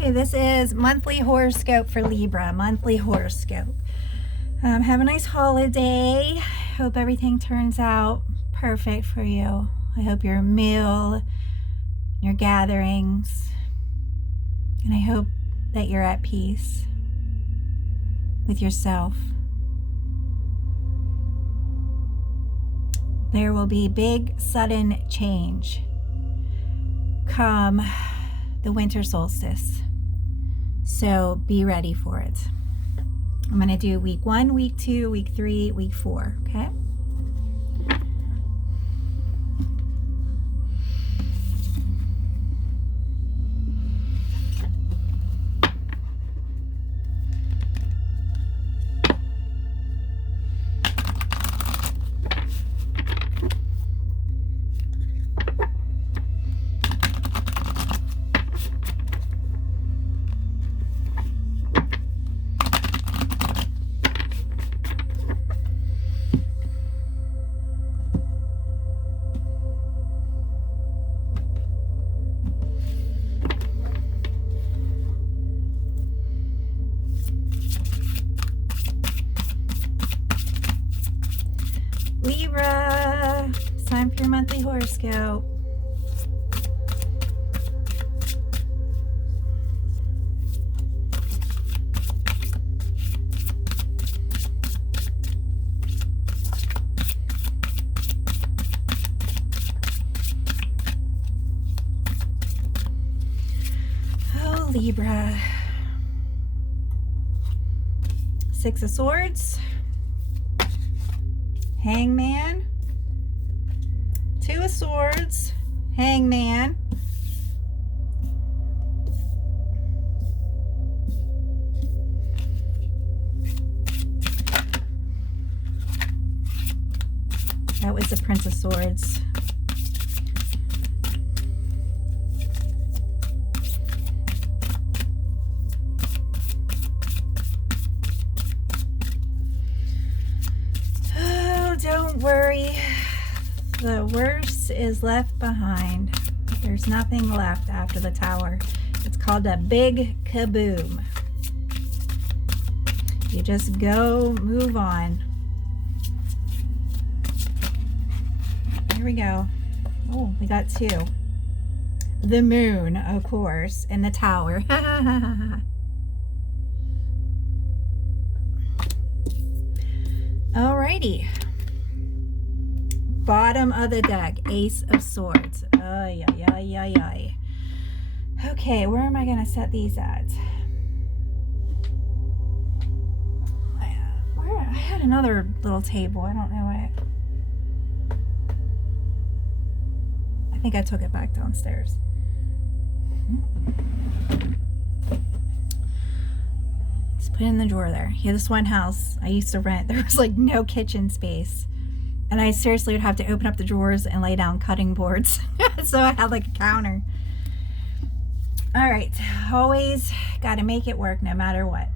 Okay, this is monthly horoscope for Libra, monthly horoscope. Have a nice holiday. Hope everything turns out perfect for you. I hope your meal, your gatherings, and I hope that you're at peace with yourself. There will be big, sudden change come the winter solstice. So be ready for it. I'm going to do week 1, week 2, week 3, week 4, okay? Libra, it's time for your monthly horoscope. Oh, Libra. 6 of Swords. Hangman, 2 of Swords, Hangman, that was the Prince of Swords. Don't worry, the worst is left behind. There's nothing left after the Tower. It's called a big kaboom. You just go, move on. Here we go. Oh, we got 2. The Moon, of course, and the Tower. Alrighty. Bottom of the deck, Ace of Swords. Ay, ay, ay, ay, ay. Okay, where am I going to set these at? I had another little table. I don't know it. I think I took it back downstairs. Just put it in the drawer there. Yeah, this one house I used to rent, there was like no kitchen space. And I seriously would have to open up the drawers and lay down cutting boards. So I had like a counter. All right, always got to make it work no matter what.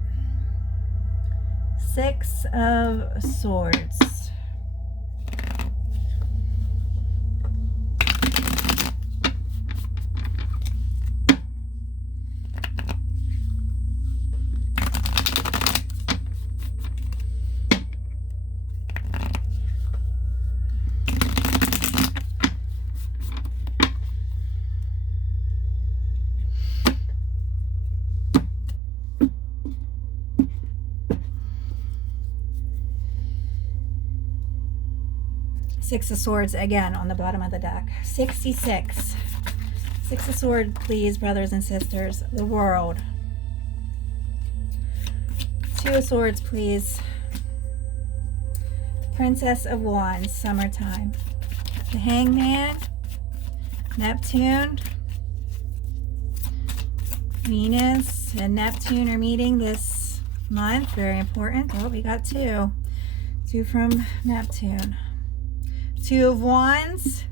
6 of Swords. Six of Swords again on the bottom of the deck. 66. 6 of Swords, please, brothers and sisters. The World. 2 of Swords, please. Princess of Wands, Summertime. The Hangman. Neptune. Venus and Neptune are meeting this month. Very important. Oh, we got 2. 2 from Neptune. 2 of Wands,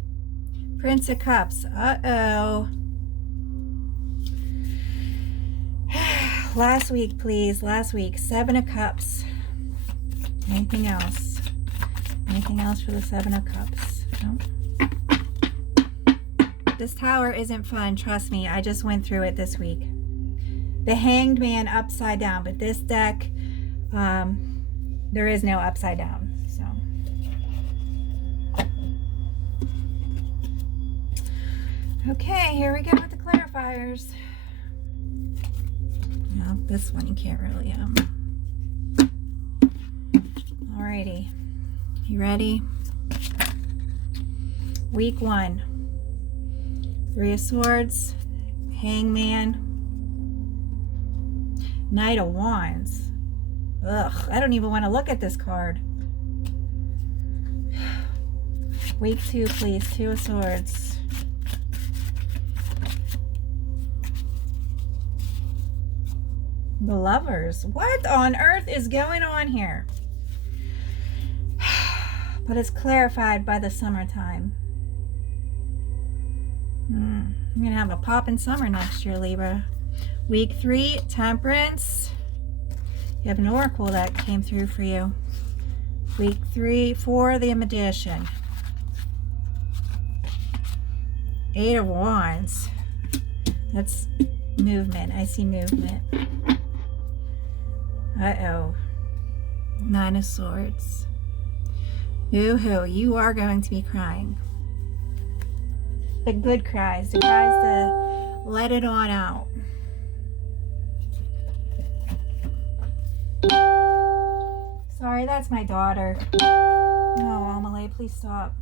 Prince of Cups. Uh-oh. Last week, please. Last week. 7 of Cups. Anything else? Anything else for the 7 of Cups? No. This Tower isn't fun. Trust me. I just went through it this week. the Hanged Man upside down, but this deck, there is no upside down. So okay, here we go with the clarifiers. No, this one you can't really alrighty, you ready? Week 1, 3 of Swords, Hangman, Knight of Wands. Ugh, I don't even want to look at this card. Week 2, please. 2 of Swords. The Lovers. What on earth is going on here? But it's clarified by the summertime. I'm going to have a poppin' summer next year, Libra. Week 3, Temperance. You have an oracle that came through for you. Week 4, the Magician. 8 of Wands. That's movement. I see movement. Uh-oh. 9 of Swords. Yoo-hoo, you are going to be crying. The good cries. The cries to let it on out. Sorry, that's my daughter. No, Amelie, please stop.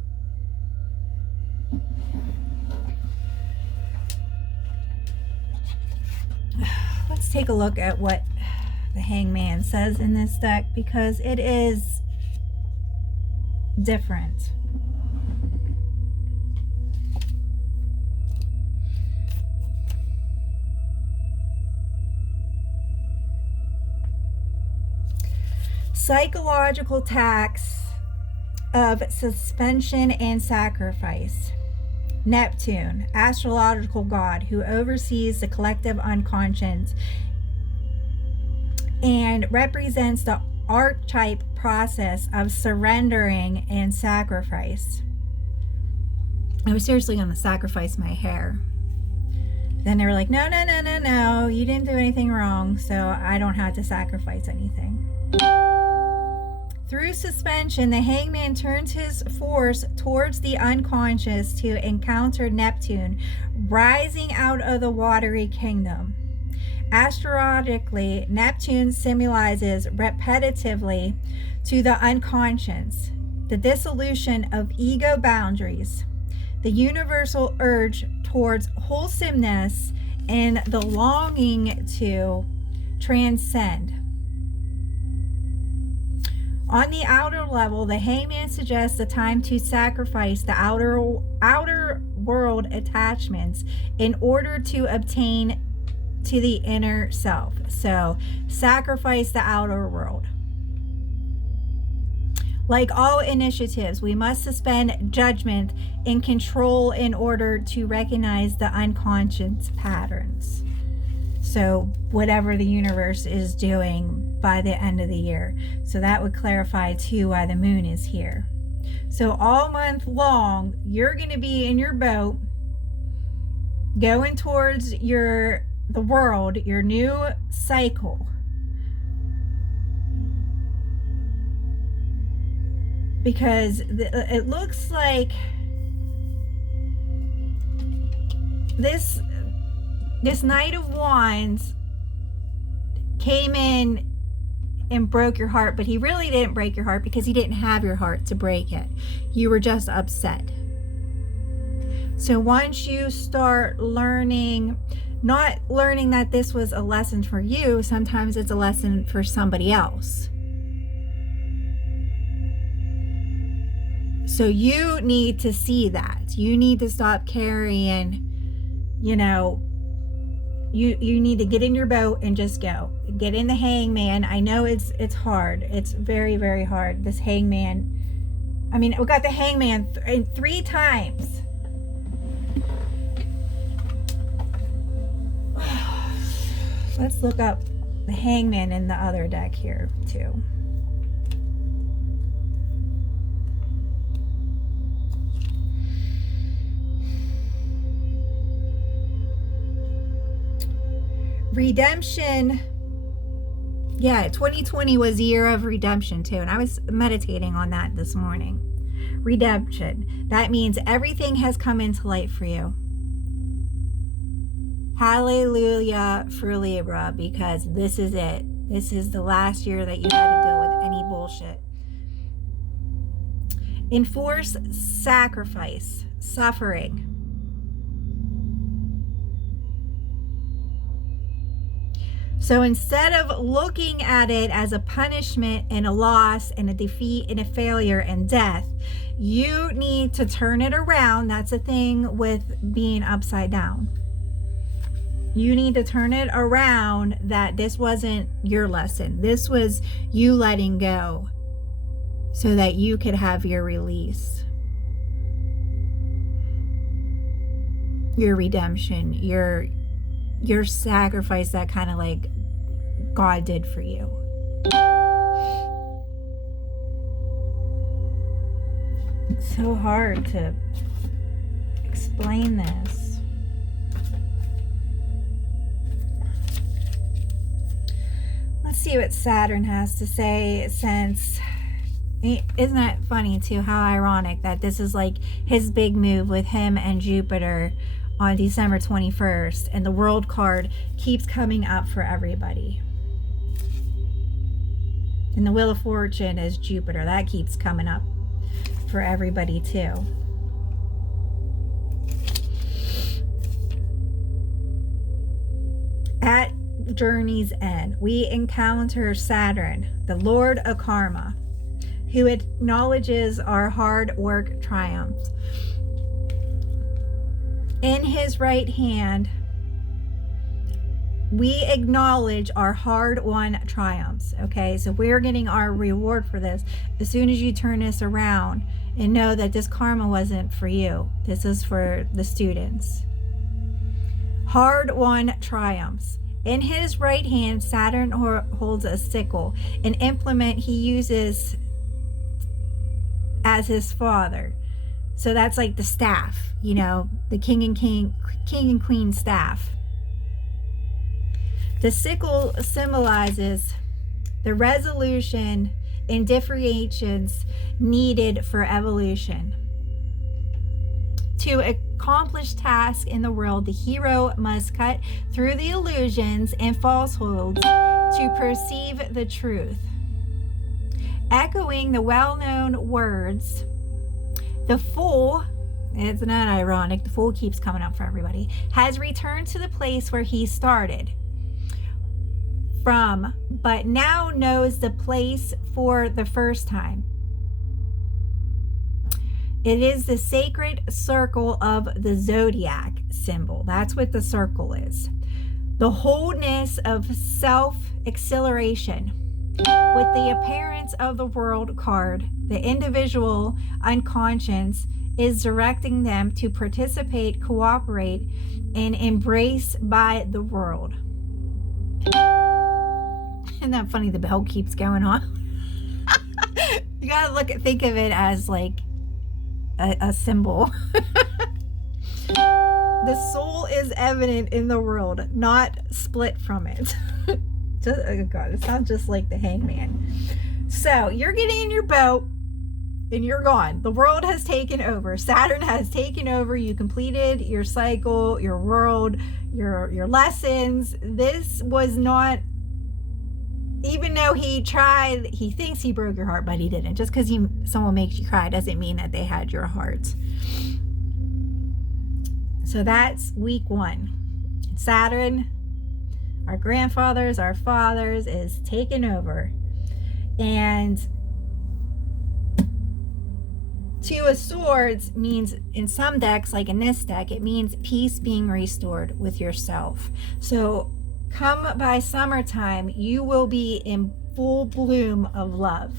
Let's take a look at what the Hangman says in this deck, because it is different. Psychological tax of suspension and sacrifice. Neptune, astrological god who oversees the collective unconscious and represents the archetype process of surrendering and sacrifice. I was seriously going to sacrifice my hair. Then they were like, no, you didn't do anything wrong, so I don't have to sacrifice anything. Through suspension, the Hangman turns his force towards the unconscious to encounter Neptune, rising out of the watery kingdom. Astrologically, Neptune symbolizes repetitively to the unconscious the dissolution of ego boundaries, the universal urge towards wholesomeness, and the longing to transcend. On the outer level, the Hangman suggests a time to sacrifice the outer world attachments in order to obtain to the inner self. So, sacrifice the outer world. Like all initiatives, we must suspend judgment and control in order to recognize the unconscious patterns. So whatever the universe is doing by the end of the year. So that would clarify too why the moon is here. So all month long, you're going to be in your boat going towards the world, your new cycle. Because it looks like this Knight of Wands came in and broke your heart, but he really didn't break your heart because he didn't have your heart to break it. You were just upset. So once you start learning, not learning that this was a lesson for you, sometimes it's a lesson for somebody else. So you need to see that. You need to stop carrying, you need to get in your boat and just go. Get in the Hangman. I know it's hard. It's very, very hard. This Hangman. I mean, we got the Hangman 3 times. Let's look up the Hangman in the other deck here too. redemption. Yeah, 2020 was the year of redemption too. And I was meditating on that this morning. Redemption. That means everything has come into light for you. Hallelujah for Libra, because this is it. This is the last year that you had to deal with any bullshit. Enforce sacrifice, suffering. So instead of looking at it as a punishment and a loss and a defeat and a failure and death, you need to turn it around. That's the thing with being upside down. You need to turn it around that this wasn't your lesson. This was you letting go so that you could have your release, your redemption, your sacrifice that kind of like God did for you. It's so hard to explain this. Let's see what Saturn has to say, since, isn't that funny too, how ironic that this is like his big move with him and Jupiter on December 21st, and the World card keeps coming up for everybody. And the Wheel of Fortune is Jupiter. That keeps coming up for everybody too. At journey's end, we encounter Saturn, the Lord of Karma, who acknowledges our hard work triumphs. In his right hand, we acknowledge our hard-won triumphs, okay? So we're getting our reward for this as soon as you turn this around and know that this karma wasn't for you. This is for the students. Hard-won triumphs. In his right hand, Saturn holds a sickle, an implement he uses as his father. So that's like the staff, you know, the king and queen staff. The sickle symbolizes the resolution and differentiations needed for evolution. To accomplish tasks in the world, the hero must cut through the illusions and falsehoods to perceive the truth. Echoing the well-known words, the fool, it's not ironic, the fool keeps coming up for everybody, has returned to the place where he started from, but now knows the place for the first time. It is the sacred circle of the zodiac symbol. That's what the circle is. The wholeness of self-acceleration. With the appearance of the world card, the individual unconscious is directing them to participate, cooperate, and embrace by the world. Isn't that funny? The bell keeps going on. You gotta think of it as like a symbol. The soul is evident in the world, not split from it. Oh God, it sounds just like the hangman. So you're getting in your boat and you're gone. The world has taken over. Saturn has taken over. You completed your cycle, your world, your lessons. This was not, even though he tried, he thinks he broke your heart, but he didn't. Just because someone makes you cry doesn't mean that they had your heart. So that's week 1. Saturn, our grandfathers, our fathers, is taken over. And Two of Swords means, in some decks, like in this deck, it means peace being restored with yourself. So come by summertime, you will be in full bloom of love.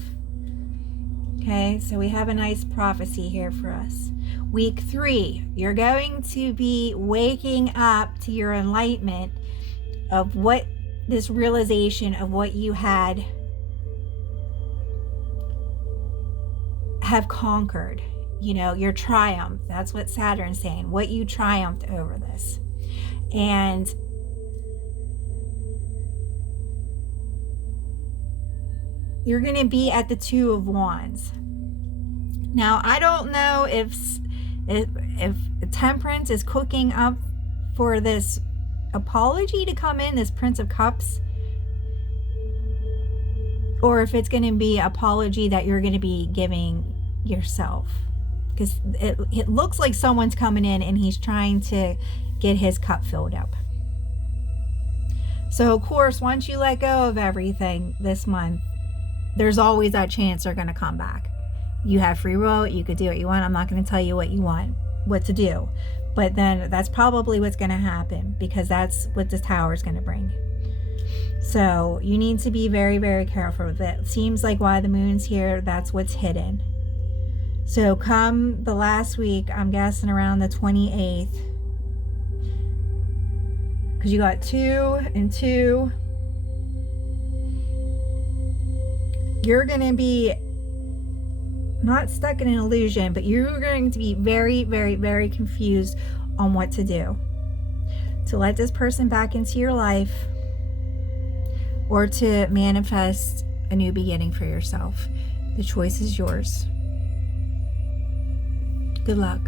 Okay, so we have a nice prophecy here for us. Week 3, you're going to be waking up to your enlightenment of what this realization of what you have conquered, you know, your triumph. That's what Saturn's saying, what you triumphed over this. And you're going to be at the Two of Wands. Now, I don't know if Temperance is cooking up for this apology to come in, this Prince of Cups, or if it's going to be an apology that you're going to be giving yourself. Because it looks like someone's coming in and he's trying to get his cup filled up. So, of course, once you let go of everything this month, there's always that chance they're going to come back. You have free will. You could do what you want. I'm not going to tell you what to do. But then that's probably what's going to happen, because that's what this Tower is going to bring. So you need to be very, very careful with it. Seems like why the Moon's here, that's what's hidden. So come the last week, I'm guessing around the 28th, because you got 2 and 2. You're going to be not stuck in an illusion, but you're going to be very, very, very confused on what to do. To let this person back into your life, or to manifest a new beginning for yourself. The choice is yours. Good luck.